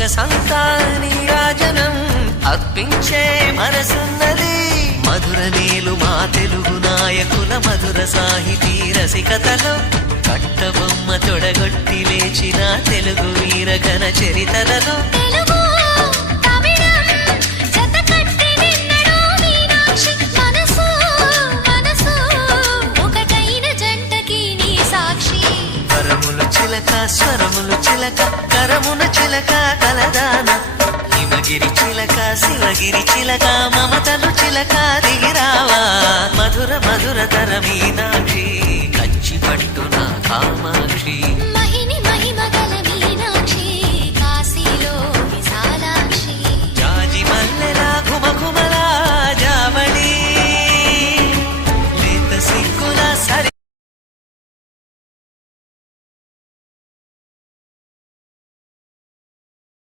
సొగసంతా నీరాజనం అర్పించే మనసున్నది. మధుర నీలు మా తెలుగు నాయకుల మధుర సాహితీ రసికతలో కట్టబొమ్మ తొడగొట్టి లేచిన తెలుగు వీరగణ చరితలలో స్వరములు చిలక కరమున చిలక కలదాన హిమగిరి చిలక శివగిరి చిలక మమతలు చిలక దిగిరావా మధుర మధుర తర మీనాక్షి.